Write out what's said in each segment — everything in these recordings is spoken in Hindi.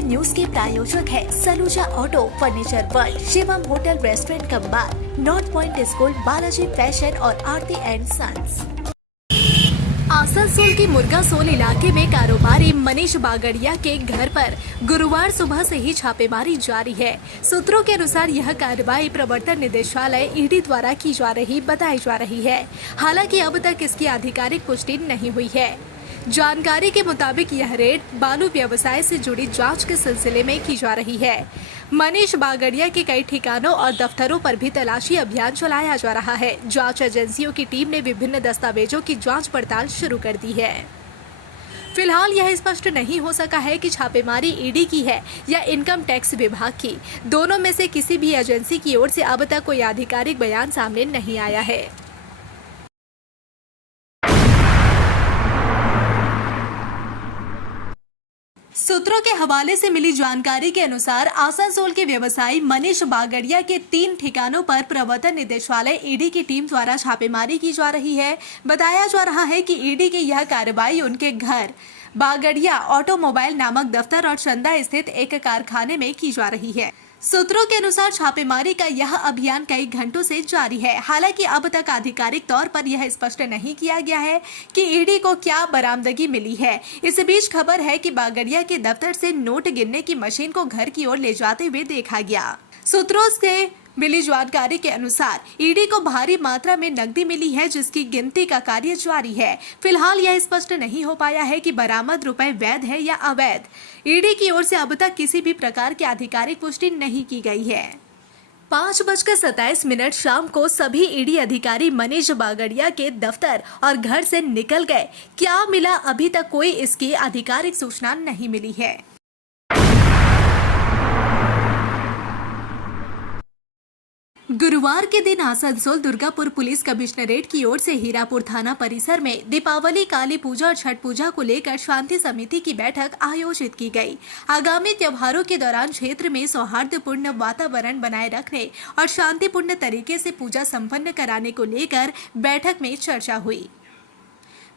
एन न्यूज के प्रायोजक है Saluja auto, furniture world, Shivam hotel restaurant cum bar, north point school, Balaji fashion और आरती एंड सन्स। आसनसोल के मुर्गासोल इलाके में कारोबारी मनीष बागड़िया के घर पर गुरुवार सुबह से ही छापेमारी जारी है। सूत्रों के अनुसार यह कार्रवाई प्रवर्तन निदेशालय ईडी द्वारा की जा रही बताई जा रही है। हालांकि अब तक इसकी आधिकारिक पुष्टि नहीं हुई है। जानकारी के मुताबिक यह रेड बालू व्यवसाय से जुड़ी जांच के सिलसिले में की जा रही है। मनीष बागड़िया के कई ठिकानों और दफ्तरों पर भी तलाशी अभियान चलाया जा रहा है। जांच एजेंसियों की टीम ने विभिन्न दस्तावेजों की जांच पड़ताल शुरू कर दी है। फिलहाल यह स्पष्ट नहीं हो सका है कि छापेमारी ईडी की है या इनकम टैक्स विभाग की। दोनों में से किसी भी एजेंसी की ओर से अब तक कोई आधिकारिक बयान सामने नहीं आया है। सूत्रों के हवाले से मिली जानकारी के अनुसार आसनसोल के व्यवसायी मनीष बागड़िया के 3 ठिकानों पर प्रवर्तन निदेशालय ईडी की टीम द्वारा छापेमारी की जा रही है। बताया जा रहा है कि ईडी की यह कार्रवाई उनके घर बागड़िया ऑटोमोबाइल नामक दफ्तर और चंदा स्थित एक कारखाने में की जा रही है। सूत्रों के अनुसार छापेमारी का यह अभियान कई घंटों से जारी है। हालांकि अब तक आधिकारिक तौर पर यह स्पष्ट नहीं किया गया है कि ईडी को क्या बरामदगी मिली है। इस बीच खबर है कि बागड़िया के दफ्तर से नोट गिनने की मशीन को घर की ओर ले जाते हुए देखा गया। सूत्रों से मिली जानकारी के अनुसार ईडी को भारी मात्रा में नकदी मिली है, जिसकी गिनती का कार्य जारी है। फिलहाल यह स्पष्ट नहीं हो पाया है कि बरामद रुपए वैध है या अवैध। ईडी की ओर से अब तक किसी भी प्रकार की आधिकारिक पुष्टि नहीं की गई है। 5:27 शाम को सभी ईडी अधिकारी मनीष बागड़िया के दफ्तर और घर से निकल गए। क्या मिला, अभी तक कोई इसकी आधिकारिक सूचना नहीं मिली है। गुरुवार के दिन आसनसोल दुर्गापुर पुलिस कमिश्नरेट की ओर से हीरापुर थाना परिसर में दीपावली, काली पूजा और छठ पूजा को लेकर शांति समिति की बैठक आयोजित की गई। आगामी त्योहारों के दौरान क्षेत्र में सौहार्दपूर्ण वातावरण बनाए रखने और शांतिपूर्ण तरीके से पूजा संपन्न कराने को लेकर बैठक में चर्चा हुई।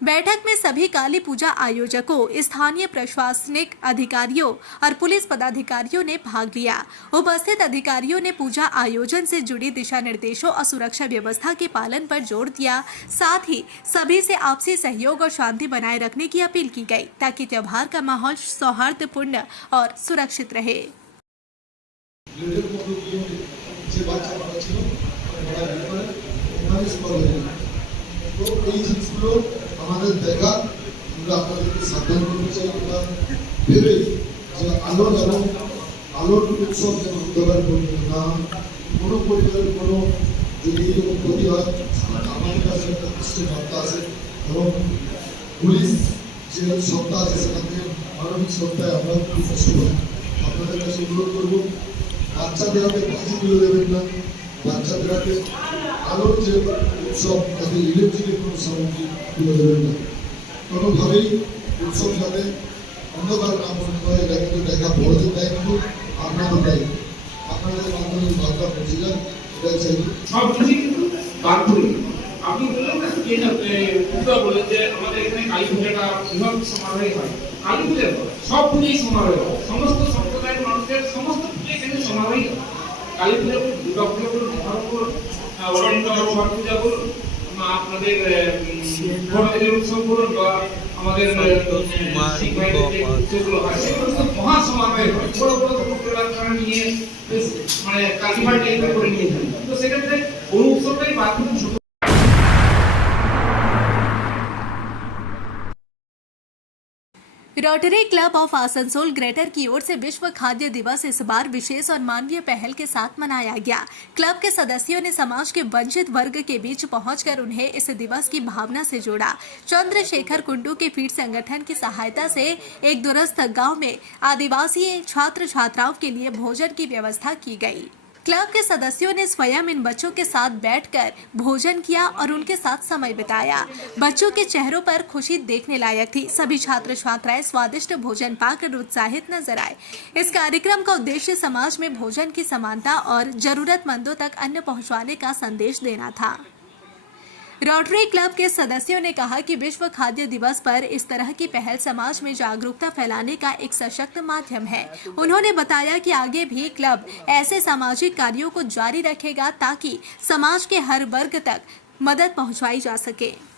बैठक में सभी काली पूजा आयोजकों, स्थानीय प्रशासनिक अधिकारियों और पुलिस पदाधिकारियों ने भाग लिया। उपस्थित अधिकारियों ने पूजा आयोजन से जुड़ी दिशा निर्देशों और सुरक्षा व्यवस्था के पालन पर जोर दिया। साथ ही सभी से आपसी सहयोग और शांति बनाए रखने की अपील की गई, ताकि त्योहार का माहौल सौहार्दपूर्ण और सुरक्षित रहे। আমাদের দেখা আমরা আপনাদেরকে সাবধান করতে চাই। আমরা ভেবে যে আলোর উৎসব যেন অন্ধকার না কোনো পরিবারের কোনো যদি এরকম ক্ষতি হয়, আমাদের কাছে একটা নিশ্চয় বার্তা আছে এবং পুলিশ যে সত্তা আছে সেখান থেকে মানবিক সত্তায় আমরা যথেষ্ট আপনাদের কাছে অনুরোধ করবো, বাচ্চাদের হাতে বাজি তুলে দেবেন না। বাচ্চাদের হাতে আলোর যে উৎসব তাতে ইলেকট্রিকের কোনো সামগ্রী তুলে দেবেন না। কোনোভাবেই উৎসব যাতে অন্ধকার না মনে হয়, এটা কিন্তু দেখা বড়দের দায়িত্ব, আপনাদের দায়িত্ব। আপনাদের মাধ্যমে বার্তা পৌঁছে যান, এটাই চাই। সব পুজো কিন্তু বারপুরি আপনি বললেন না যে পূজা বলেন যে আমাদের এখানে কালী পূজাটা বৃহৎ সমারোহে হয়। কালী পূজার সব পুজোই সমারোহে হয়, সমস্ত সম্প্রদায়ের মানুষের সমস্ত পুজো এখানে সমারোহই হয়। কালী পূজা বলুন, দুর্গা পূজা বলুন, ধর্ম বলুন, ছট পূজা বলুন, আপনাদের ভোটের উৎসব বলুন বা আমাদের শিখ ভাইদের যে উৎসবগুলো হয় সেগুলো মহা সমারোহে হয়। বড় বড় প্রোগ্রাম নিয়ে মানে কালীঘাট টাইপের করে নিয়ে যায়। তো সেক্ষেত্রে কোনো উৎসবটাই বাদ ছোট। Rotary club of Asansol greater की ओर से विश्व खाद्य दिवस इस बार विशेष और मानवीय पहल के साथ मनाया गया। क्लब के सदस्यों ने समाज के वंचित वर्ग के बीच पहुंचकर उन्हें इस दिवस की भावना से जोड़ा। चंद्रशेखर कुंडू के फीड संगठन की सहायता से एक दूरस्थ गांव में आदिवासी छात्र छात्राओं के लिए भोजन की व्यवस्था की गई। क्लब के सदस्यों ने स्वयं इन बच्चों के साथ बैठकर भोजन किया और उनके साथ समय बिताया। बच्चों के चेहरों पर खुशी देखने लायक थी। सभी छात्र छात्राएं स्वादिष्ट भोजन पाकर उत्साहित नजर आए। इस कार्यक्रम का उद्देश्य समाज में भोजन की समानता और जरूरतमंदों तक अन्न पहुंचाने का संदेश देना था। रोटरी क्लब के सदस्यों ने कहा कि विश्व खाद्य दिवस पर इस तरह की पहल समाज में जागरूकता फैलाने का एक सशक्त माध्यम है। उन्होंने बताया कि आगे भी क्लब ऐसे सामाजिक कार्यों को जारी रखेगा ताकि समाज के हर वर्ग तक मदद पहुंचाई जा सके।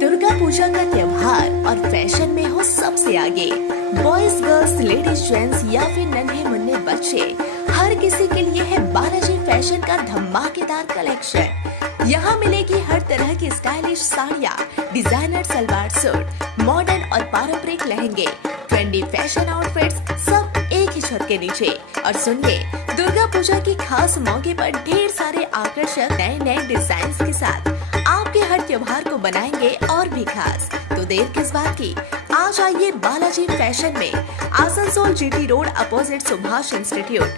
दुर्गा पूजा का त्योहार और फैशन में हो सबसे आगे। बॉयज, गर्ल्स, लेडीज, जेंट्स या फिर नन्हे मुन्ने बच्चे, हर किसी के लिए है बालाजी फैशन का धमाकेदार कलेक्शन। यहाँ मिलेगी हर तरह की स्टाइलिश साड़ियाँ, डिजाइनर सलवार सूट, मॉडर्न और पारंपरिक लहंगे, ट्रेंडी फैशन आउटफिट्स, सब एक ही छत के नीचे। और सुनिए, दुर्गा पूजा की खास मौके पर ढेर सारे आकर्षक नए नए डिजाइन के साथ आपके हर त्योहार को बनाएंगे और भी खास। तो देर किस बात की, आज आइए बालाजी फैशन में, Asansol GT road opposite Subhash institute.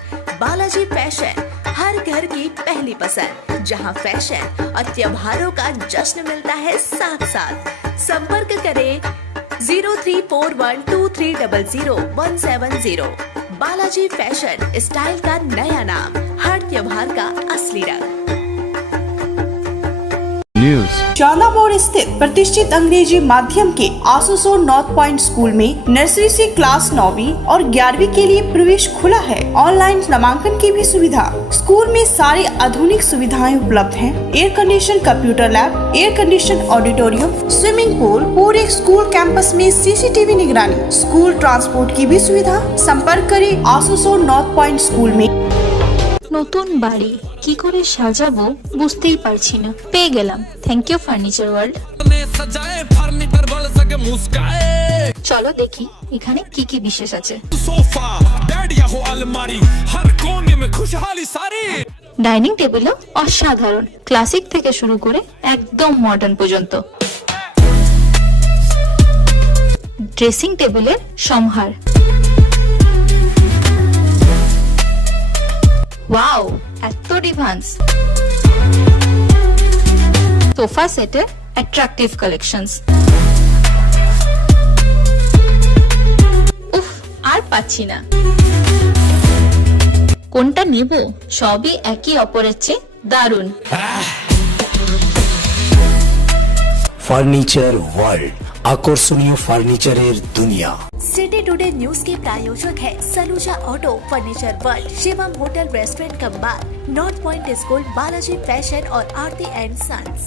Balaji fashion, हर घर की पहली पसंद, जहां फैशन और त्योहारों का जश्न मिलता है साथ साथ। संपर्क करें 034123000170। बालाजी फैशन, स्टाइल का नया नाम, हर त्योहार का असली रंग। चांदा मोड़ स्थित प्रतिष्ठित अंग्रेजी माध्यम के आसनसोल नॉर्थ पॉइंट स्कूल में नर्सरी से क्लास 9वीं और 11वीं के लिए प्रवेश खुला है। ऑनलाइन नामांकन की भी सुविधा। स्कूल में सारी आधुनिक सुविधाएं उपलब्ध हैं। Air condition computer lab, air condition auditorium, swimming pool, पूरे स्कूल कैंपस में सीसीटीवी निगरानी, स्कूल ट्रांसपोर्ट की भी सुविधा। संपर्क करें आसनसोल नॉर्थ पॉइंट स्कूल में। নতুন বাড়ি কি করে সাজাবো বুঝতেই পারছি না। পেয়ে গেলাম, থ্যাংক ইউ ফার্নিচার ওয়ার্ল্ড। চলো দেখি এখানে কি কি বিশেষ আছে। ডাইনিং টেবিলও অসাধারণ, ক্লাসিক থেকে শুরু করে একদম মডার্ন পর্যন্ত। ড্রেসিং টেবিলের সম্ভার, ওয়াও এত ডিভান্স। সোফা সেটের অ্যাট্রাকটিভ কালেকশনস। উফ, আর পাচ্ছি না, কোনটা নেব? সবই একই অপরের চেয়ে দারুণ। ফার্নিচার ওয়ার্ল্ড, আকর্ষণীয় ফার্নিচারের দুনিয়া। सिटी टुडे न्यूज के प्रायोजक है Saluja auto, furniture world, Shivam hotel, restaurant cum bar, north point school, Balaji fashion और आरती एंड सन्स।